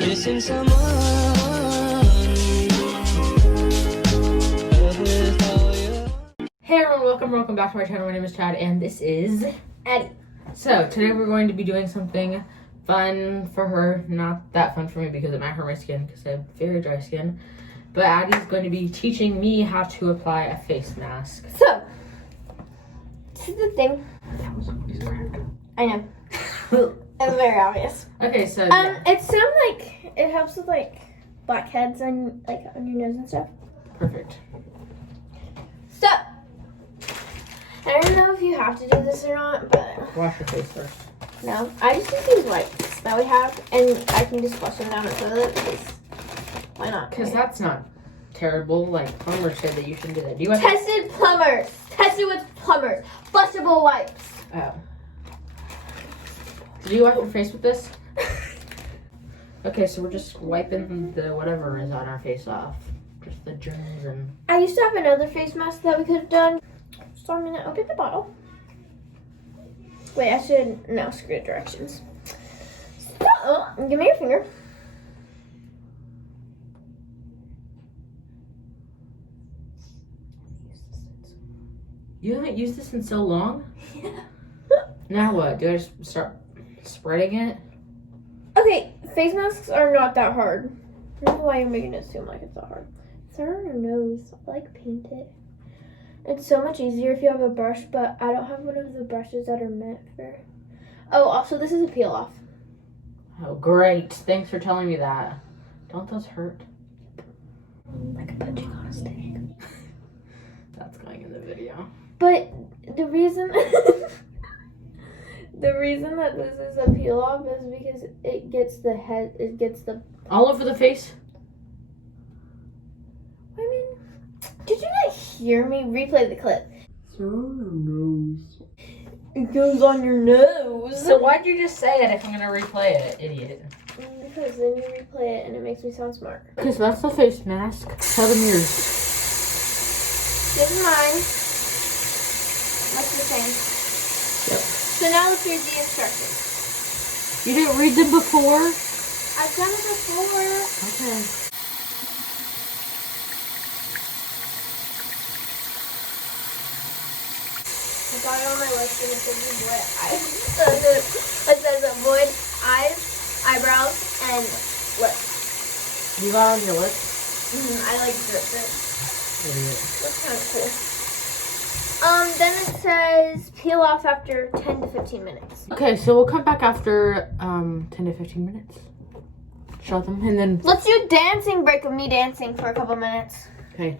Missing someone. Hey everyone, welcome back to my channel. My name is Chad and this is Addy. So today we're going to be doing something fun for her, not that fun for me because it might hurt my skin because I have very dry skin. But Addy's going to be teaching me how to apply a face mask. So, this is the thing. That was always correct. I know. It's very obvious. Okay, so yeah. It sounds like it helps with like blackheads on your nose and stuff. Perfect. So, I don't know if you have to do this or not, but Wash your face first. no, I just use these wipes that we have, and I can just flush them down the toilet because why not? Because that's not terrible. Like Homer said that you shouldn't do that. Do you want Tested plumbers. Tested with plumbers. Flushable wipes. Oh. Do you wipe your face with this? Okay, so we're just wiping the whatever is on our face off. Just the germs and... I used to have another face mask that we could have done. So I'm gonna open the bottle. Wait, I should now screw the directions. So, give me your finger. You haven't used this in so long? Yeah. Now what? Do I just start spreading it? Okay, face masks are not that hard. I don't know why you're making it seem like it's that hard. Start on your nose, like paint it. It's so much easier if you have a brush, but I don't have one of the brushes that are meant for... Oh, also this is a peel off. Oh, great. Thanks for telling me that. Don't those hurt? Like a punching on a stick. That's going in the video. But the reason... The reason that this is a peel off is because it gets the All over the face? I mean, did you not hear me? Replay the clip. It's on your nose. It goes on your nose. So why'd you just say it if I'm gonna replay it, idiot? Because then you replay it and it makes me sound smart. Okay, so that's the face mask. 7 years. This is mine. That's the same. Yep. So now let's read the instructions. You didn't read them before? I've done it before. Okay. I got it on my list and it says avoid eyes. It says avoid eyes, eyebrows, and lips. You got on your lips? I like dripped it. Idiot. Looks kind of cool. Then it says peel off after 10 to 15 minutes. Okay, so we'll come back after 10 to 15 minutes. Show them and then... Let's do a dancing break of me dancing for a couple minutes. Okay.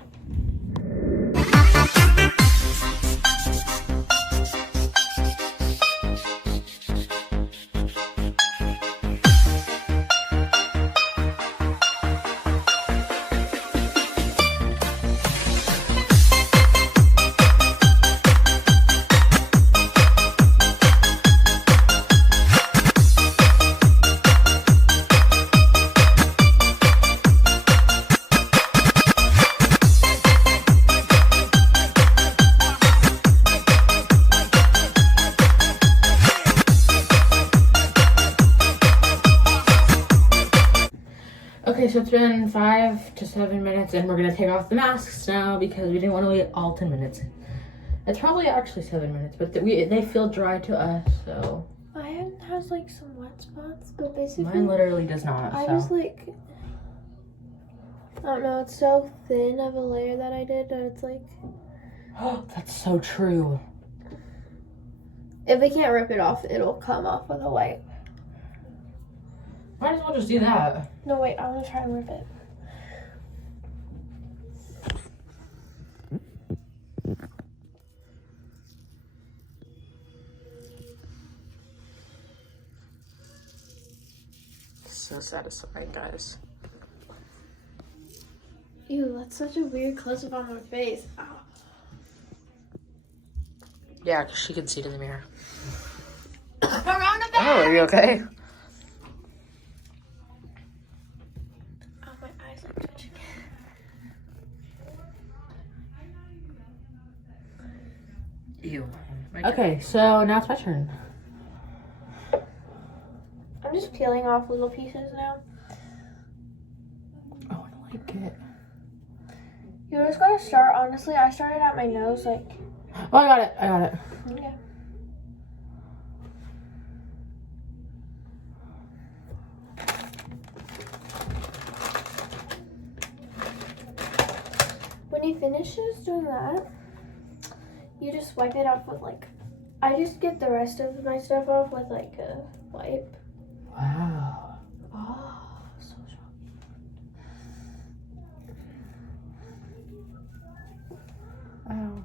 Okay, so it's been 5 to 7 minutes and we're gonna take off the masks now because we didn't want to wait all 10 minutes. It's probably actually 7 minutes, but they feel dry to us, so. Mine has like some wet spots, but basically Mine literally does not, I so. just like, I don't know, it's so thin of a layer that I did that it's like. Oh, that's so true. If we can't rip it off, it'll come off with a wipe. Might as well just do that. No, wait, I'm gonna try and rip it. So satisfying, guys. Ew, that's such a weird close-up on my face. Ow. Yeah, because she can see it in the mirror. Coronavirus! Oh, are you okay? Oh, my eyes are twitching. Ew. Okay, so now it's my turn. I'm just peeling off little pieces now. Oh, I like it. You just gotta start, honestly, I started at my nose, like... Oh, I got it. Okay. When he finishes doing that, you just wipe it off with, like... I just get the rest of my stuff off with, like, a wipe. Wow. Oh, so strong. Wow.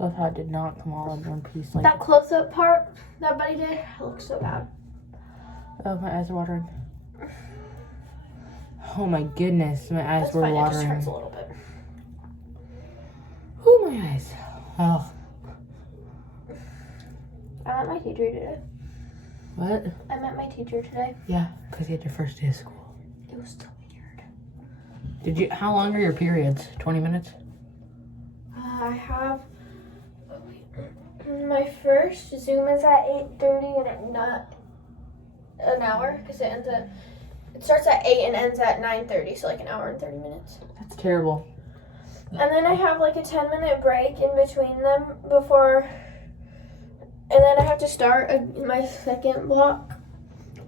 Love how it did not come all in one piece. Like That close-up part that Buddy did looks so bad. Oh, my eyes are watering. Oh my goodness, my eyes That's were fine, watering. it just hurts a little bit. Oh, my eyes. Oh. I met my teacher today. What? I met my teacher today. Yeah, because you had your first day of school. It was so weird. Did you? How long are your periods? 20 minutes? I have my first Zoom is at 8:30 and it's not an hour because it starts at 8 and ends at 9:30, so like an hour and 30 minutes. That's terrible. And then I have like a 10-minute break in between them before, and then I have to start my second block.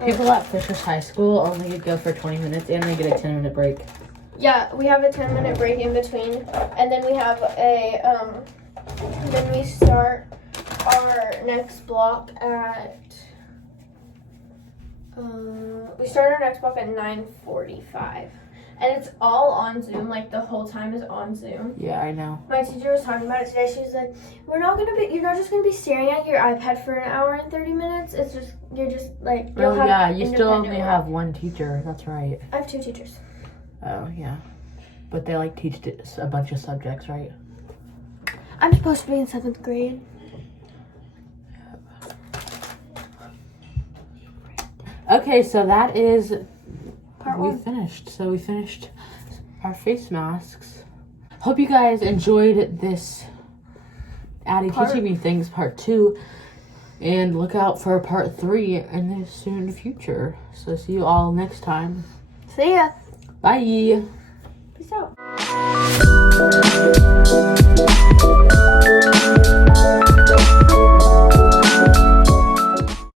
People at Fisher's High School only go for 20 minutes and they get a 10-minute break. Yeah, we have a 10-minute break in between, and then we have then we start our next block at, we start our next block at 9:45. And it's all on Zoom, like the whole time is on Zoom. Yeah, I know. My teacher was talking about it today. She was like, you're not just gonna be staring at your iPad for an hour and 30 minutes. It's just, you're just like, Oh yeah, you still only have one teacher. That's right. I have 2 teachers. Oh yeah. But they like teach a bunch of subjects, right? I'm supposed to be in 7th grade. Okay, so that is Part we 1. finished. So we finished our face masks. Hope you guys enjoyed this Addy teaching me things part 2. And look out for part 3 in the soon future. So see you all next time. See ya. Bye. Peace out.